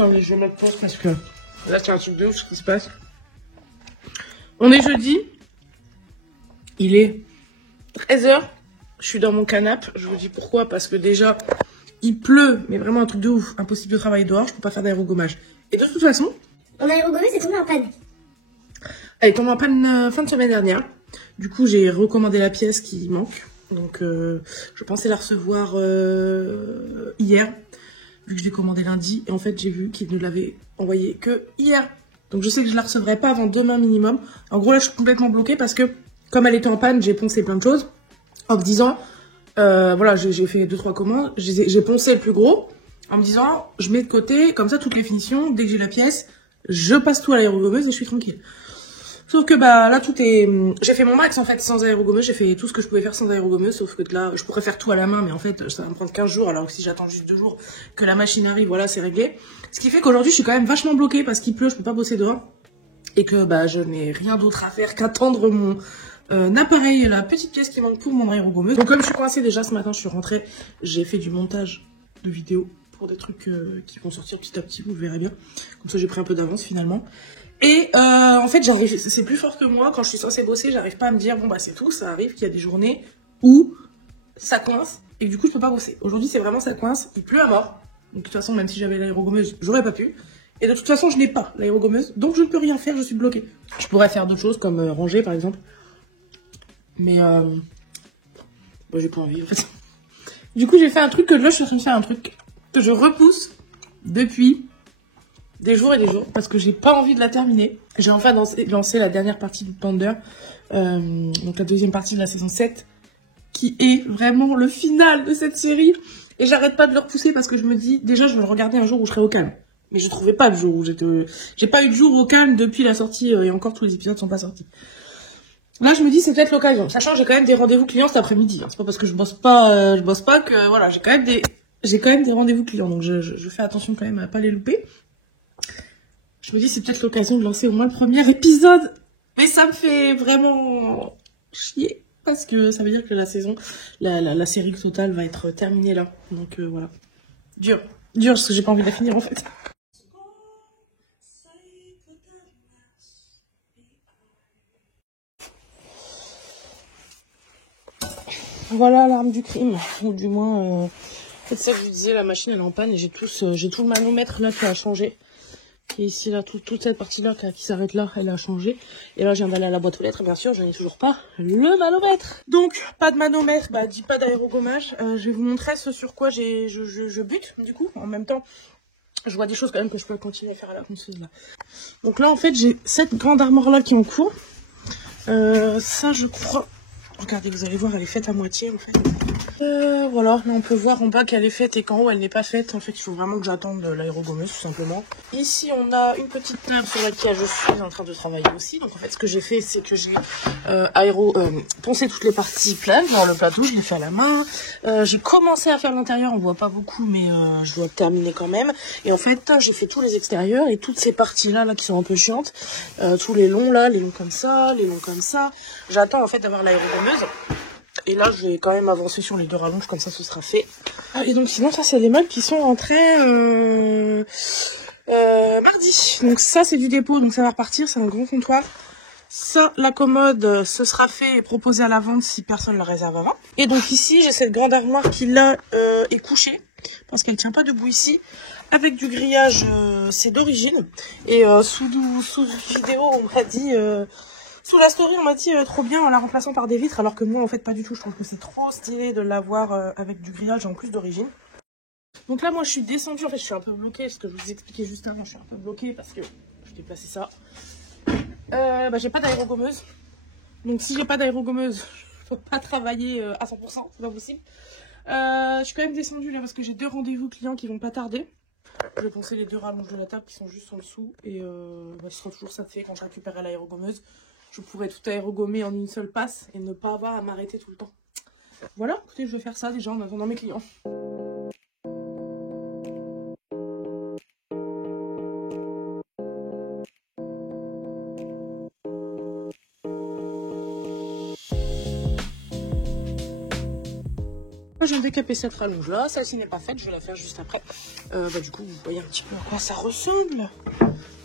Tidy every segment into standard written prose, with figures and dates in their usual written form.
Attendez, je vais mettre pause parce que là, c'est un truc de ouf ce qui se passe. On est jeudi. Il est 13h. Je suis dans mon canapé. Je vous dis pourquoi. Parce que déjà, il pleut. Mais vraiment un truc de ouf. Impossible de travailler dehors. Je peux pas faire d'aérogommage. Et de toute façon... Mon aérogommage est tombé en panne. Elle est tombée en panne fin de semaine dernière. Du coup, j'ai recommandé la pièce qui manque. Donc, je pensais la recevoir hier. Vu que je l'ai commandé lundi. Et en fait, j'ai vu qu'il ne l'avait envoyé que hier. Donc, je sais que je la recevrai pas avant demain minimum. En gros, là, je suis complètement bloquée parce que, comme elle était en panne, j'ai poncé plein de choses. En me disant, voilà, j'ai fait 2-3 commandes. J'ai poncé le plus gros. En me disant, je mets de côté, comme ça, toutes les finitions. Dès que j'ai la pièce, je passe tout à l'aérogommeuse et je suis tranquille. Sauf que bah là tout est... J'ai fait mon max en fait sans aérogommeuse, j'ai fait tout ce que je pouvais faire sans aérogommeuse, sauf que là je pourrais faire tout à la main, mais en fait ça va me prendre 15 jours, alors que si j'attends juste 2 jours que la machine arrive, voilà c'est réglé. Ce qui fait qu'aujourd'hui je suis quand même vachement bloquée parce qu'il pleut, je peux pas bosser dehors. Et que bah je n'ai rien d'autre à faire qu'attendre mon appareil, la petite pièce qui manque pour mon aérogommeuse. Donc comme je suis coincée déjà ce matin, je suis rentrée, j'ai fait du montage de vidéos pour des trucs qui vont sortir petit à petit, vous le verrez bien. Comme ça j'ai pris un peu d'avance finalement. Et en fait, j'arrive, c'est plus fort que moi. Quand je suis censée bosser, j'arrive pas à me dire, bon bah c'est tout, ça arrive qu'il y a des journées où ça coince et que du coup je peux pas bosser. Aujourd'hui, c'est vraiment ça coince, il pleut à mort. Donc de toute façon, même si j'avais l'aérogommeuse, j'aurais pas pu. Et de toute façon, je n'ai pas l'aérogommeuse, donc je ne peux rien faire, je suis bloquée. Je pourrais faire d'autres choses comme ranger par exemple. Mais bah, j'ai pas envie en fait. Du coup, j'ai fait un truc que là, je suis en train de faire un truc que je repousse depuis des jours et des jours, parce que j'ai pas envie de la terminer. J'ai enfin lancé la dernière partie de Pander, donc la deuxième partie de la saison 7, qui est vraiment le final de cette série. Et j'arrête pas de le repousser parce que je me dis, déjà je vais le regarder un jour où je serai au calme. Mais je trouvais pas le jour où j'étais... J'ai pas eu de jour au calme depuis la sortie, et encore tous les épisodes sont pas sortis. Là je me dis c'est peut-être l'occasion, sachant que j'ai quand même des rendez-vous clients cet après-midi. Hein. C'est pas parce que je bosse pas que voilà, j'ai quand même des rendez-vous clients, donc je fais attention quand même à pas les louper. Je me dis c'est peut-être l'occasion de lancer au moins le premier épisode. Mais ça me fait vraiment chier. Parce que ça veut dire que la saison, la série totale va être terminée là. Donc voilà. Dur. Dur parce que j'ai pas envie de la finir en fait. Voilà l'arme du crime. Ou du moins... c'est ça que je vous disais, la machine elle est en panne et j'ai tout le manomètre là qui a changé. Et ici, là, toute cette partie-là qui s'arrête là, elle a changé. Et là, je viens d'aller à la boîte aux lettres, bien sûr, je n'ai toujours pas le manomètre. Donc, pas de manomètre, bah, dit pas d'aérogommage. Je vais vous montrer ce sur quoi je bute, du coup. En même temps, je vois des choses quand même que je peux continuer à faire à la consoles, là. Donc là, en fait, j'ai cette grande armoire-là qui est en cours. Ça, je crois... Regardez, vous allez voir, elle est faite à moitié, en fait. Voilà, là on peut voir en bas qu'elle est faite et qu'en haut elle n'est pas faite. En fait, il faut vraiment que j'attende l'aérogommeuse tout simplement. Ici, on a une petite table sur laquelle je suis en train de travailler aussi. Donc en fait, ce que j'ai fait, c'est que j'ai poncé toutes les parties planes. Genre le plateau, je l'ai fait à la main. J'ai commencé à faire l'intérieur, on voit pas beaucoup, mais je dois terminer quand même. Et en fait, j'ai fait tous les extérieurs et toutes ces parties-là là, qui sont un peu chiantes. Tous les longs là, les longs comme ça, les longs comme ça. J'attends en fait d'avoir l'aérogommeuse. Et là, je vais quand même avancer sur les 2 rallonges, comme ça, ce sera fait. Et donc, sinon, ça, c'est des meubles qui sont rentrés mardi. Donc ça, c'est du dépôt, donc ça va repartir, c'est un grand comptoir. Ça, la commode, ce sera fait et proposé à la vente si personne ne la réserve avant. Et donc ici, j'ai cette grande armoire qui, là, est couchée, parce qu'elle tient pas debout ici, avec du grillage, c'est d'origine. Et sous vidéo, on m'a dit... Sous la story, on m'a dit trop bien en la remplaçant par des vitres, alors que moi, en fait, pas du tout. Je trouve que c'est trop stylé de l'avoir avec du grillage en plus d'origine. Donc là, moi, je suis descendue. En fait, je suis un peu bloquée. Ce que je vous expliquais juste avant, je suis un peu bloquée parce que je t'ai placé ça. Bah, j'ai pas d'aérogommeuse. Donc, si j'ai pas d'aérogommeuse, je peux pas travailler à 100%. C'est pas possible. Je suis quand même descendue là parce que j'ai 2 rendez-vous clients qui vont pas tarder. Je vais poncer les 2 rallonges de la table qui sont juste en dessous. Et bah, ce sera toujours ça de fait quand je récupérerai l'aérogommeuse. Je pourrais tout aérogommer en une seule passe et ne pas avoir à m'arrêter tout le temps. Voilà, écoutez, je vais faire ça déjà en attendant mes clients. Moi, je vais décaper cette rallonge là, celle-ci n'est pas faite, je vais la faire juste après. Du coup, vous voyez un petit peu à quoi ça ressemble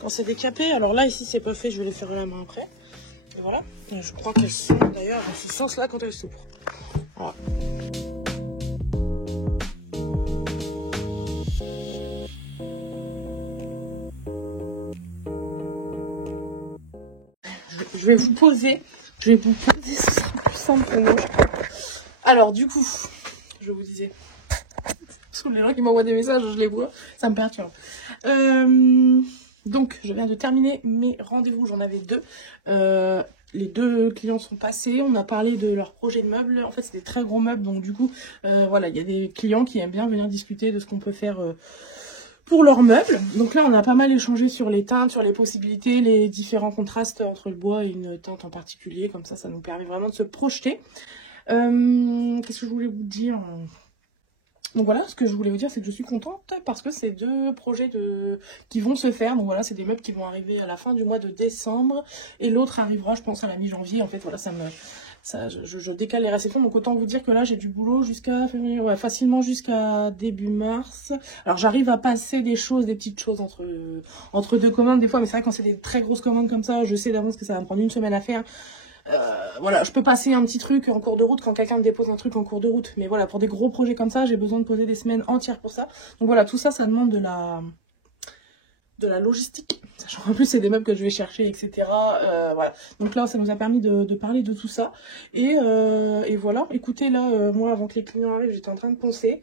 quand c'est décapé. Alors là, ici, c'est pas fait, je vais les faire la main après. Et voilà, et je crois qu'elles sont d'ailleurs dans ce sens-là quand elles s'ouvrent. Voilà. Je vais vous poser, ce sera plus simple pour nous. Alors, du coup, je vous disais, parce que les gens qui m'envoient des messages, je les vois, ça me perturbe. Donc, je viens de terminer mes rendez-vous, j'en avais 2. Les 2 clients sont passés, on a parlé de leur projet de meubles. En fait, c'est des très gros meubles, donc du coup, voilà, il y a des clients qui aiment bien venir discuter de ce qu'on peut faire pour leurs meubles. Donc là, on a pas mal échangé sur les teintes, sur les possibilités, les différents contrastes entre le bois et une teinte en particulier. Comme ça nous permet vraiment de se projeter. Qu'est-ce que je voulais vous dire ? Donc voilà, ce que je voulais vous dire, c'est que je suis contente parce que c'est 2 projets qui vont se faire. Donc voilà, c'est des meubles qui vont arriver à la fin du mois de décembre. Et l'autre arrivera, je pense, à la mi-janvier. En fait, voilà, je décale les réceptions. Donc autant vous dire que là, j'ai du boulot jusqu'à février, ouais, facilement jusqu'à début mars. Alors j'arrive à passer des petites choses entre 2 commandes des fois. Mais c'est vrai, quand c'est des très grosses commandes comme ça, je sais d'avance que ça va me prendre une semaine à faire. Voilà, je peux passer un petit truc en cours de route quand quelqu'un me dépose un truc en cours de route. Mais voilà, pour des gros projets comme ça, j'ai besoin de poser des semaines entières pour ça. Donc voilà, tout ça, ça demande de la logistique. Sachant qu'en plus, c'est des meubles que je vais chercher, etc. Voilà. Donc là, ça nous a permis de parler de tout ça. Et voilà. Écoutez, là, moi, avant que les clients arrivent, j'étais en train de poncer.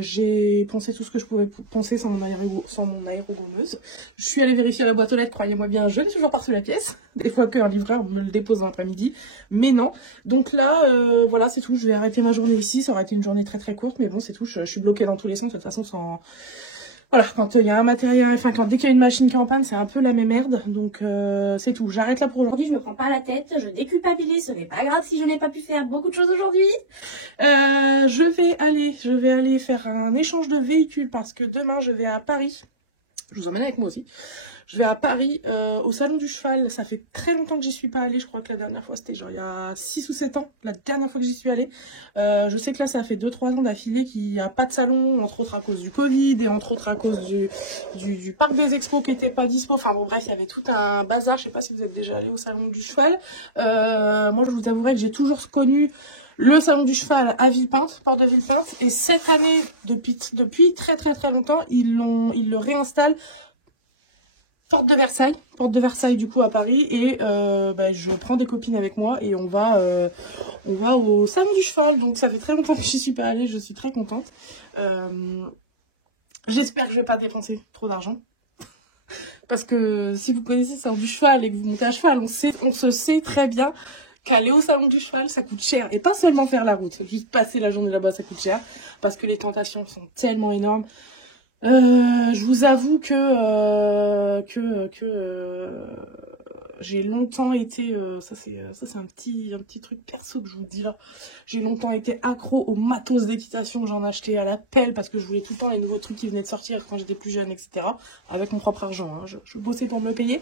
J'ai poncé tout ce que je pouvais poncer sans mon aérogommeuse. Je suis allée vérifier la boîte aux lettres, croyez-moi bien, je l'ai toujours pas reçu la pièce. Des fois qu'un livreur me le dépose dans l'après-midi. Mais non. Donc là, voilà, c'est tout. Je vais arrêter ma journée ici. Ça aurait été une journée très très courte, mais bon, c'est tout. Je suis bloquée dans tous les sens, de toute façon, sans... Voilà, quand il y a un matériel, dès qu'il y a une machine qui est en panne, c'est un peu la même merde. Donc c'est tout, j'arrête là pour aujourd'hui. Je me prends pas la tête, je déculpabilise, ce n'est pas grave si je n'ai pas pu faire beaucoup de choses aujourd'hui. Je vais aller faire un échange de véhicules parce que demain je vais à Paris. Je vous emmène avec moi aussi. Je vais à Paris au salon du cheval. Ça fait très longtemps que j'y suis pas allée. Je crois que la dernière fois c'était genre il y a 6 ou 7 ans. La dernière fois que j'y suis allée. Je sais que là ça fait 2-3 ans d'affilée qu'il n'y a pas de salon. Entre autres à cause du Covid et entre autres à cause du parc des expos qui était pas dispo. Enfin bon bref, il y avait tout un bazar. Je sais pas si vous êtes déjà allé au salon du cheval. Moi je vous avouerai que j'ai toujours connu le salon du cheval à Villepinte, porte de Villepinte. Et cette année, depuis très très très longtemps, ils le réinstallent porte de Versailles du coup à Paris. Et je prends des copines avec moi et on va au salon du cheval. Donc ça fait très longtemps que j'y suis pas allée, je suis très contente. J'espère que je vais pas dépenser trop d'argent. Parce que si vous connaissez le salon du cheval et que vous montez à cheval, on se sait très bien qu'aller au salon du cheval, ça coûte cher. Et pas seulement faire la route, juste passer la journée là-bas, ça coûte cher. Parce que les tentations sont tellement énormes. Je vous avoue que j'ai longtemps été, ça c'est un petit truc perso que je vous dis là. J'ai longtemps été accro au matos d'équitation que j'en achetais à la pelle parce que je voulais tout le temps les nouveaux trucs qui venaient de sortir quand j'étais plus jeune, etc. Avec mon propre argent, hein. Je bossais pour me le payer.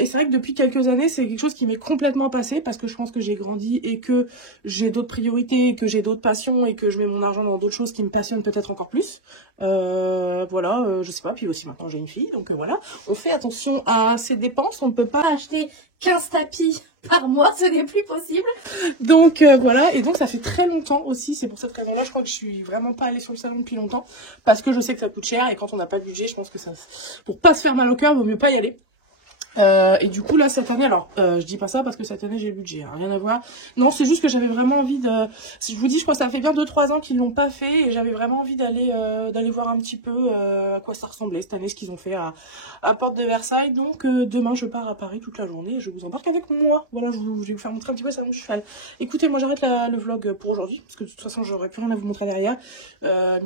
Et c'est vrai que depuis quelques années, c'est quelque chose qui m'est complètement passé parce que je pense que j'ai grandi et que j'ai d'autres priorités, que j'ai d'autres passions et que je mets mon argent dans d'autres choses qui me passionnent peut-être encore plus. Je sais pas, puis aussi maintenant j'ai une fille, donc voilà. On fait attention à ses dépenses, on ne peut pas acheter 15 tapis par mois, ce n'est plus possible. Donc voilà, et donc ça fait très longtemps aussi, c'est pour cette raison-là, je crois que je suis vraiment pas allée sur le salon depuis longtemps, parce que je sais que ça coûte cher, et quand on n'a pas de budget, je pense que ça, pour pas se faire mal au cœur, vaut mieux pas y aller. Et du coup là cette année, alors je dis pas ça parce que cette année j'ai le budget, hein, rien à voir. Non, c'est juste que j'avais vraiment envie de, si je vous dis, je crois que ça fait bien 2-3 ans qu'ils l'ont pas fait et j'avais vraiment envie d'aller voir un petit peu à quoi ça ressemblait cette année, ce qu'ils ont fait à Porte de Versailles. Donc demain je pars à Paris toute la journée et je vous embarque avec moi. Voilà, je vais vous faire montrer un petit peu ça, mon cheval. Écoutez, moi j'arrête le vlog pour aujourd'hui parce que de toute façon j'aurais plus rien à vous montrer derrière. Voilà,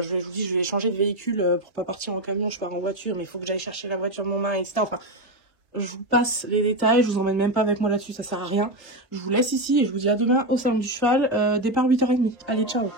je vous dis, je vais changer de véhicule pour pas partir en camion, je pars en voiture, mais il faut que j'aille chercher la voiture de mon mari, etc. Enfin, je vous passe les détails, je vous emmène même pas avec moi là-dessus, ça sert à rien. Je vous laisse ici et je vous dis à demain au salon du cheval, départ 8h30. Allez, ciao.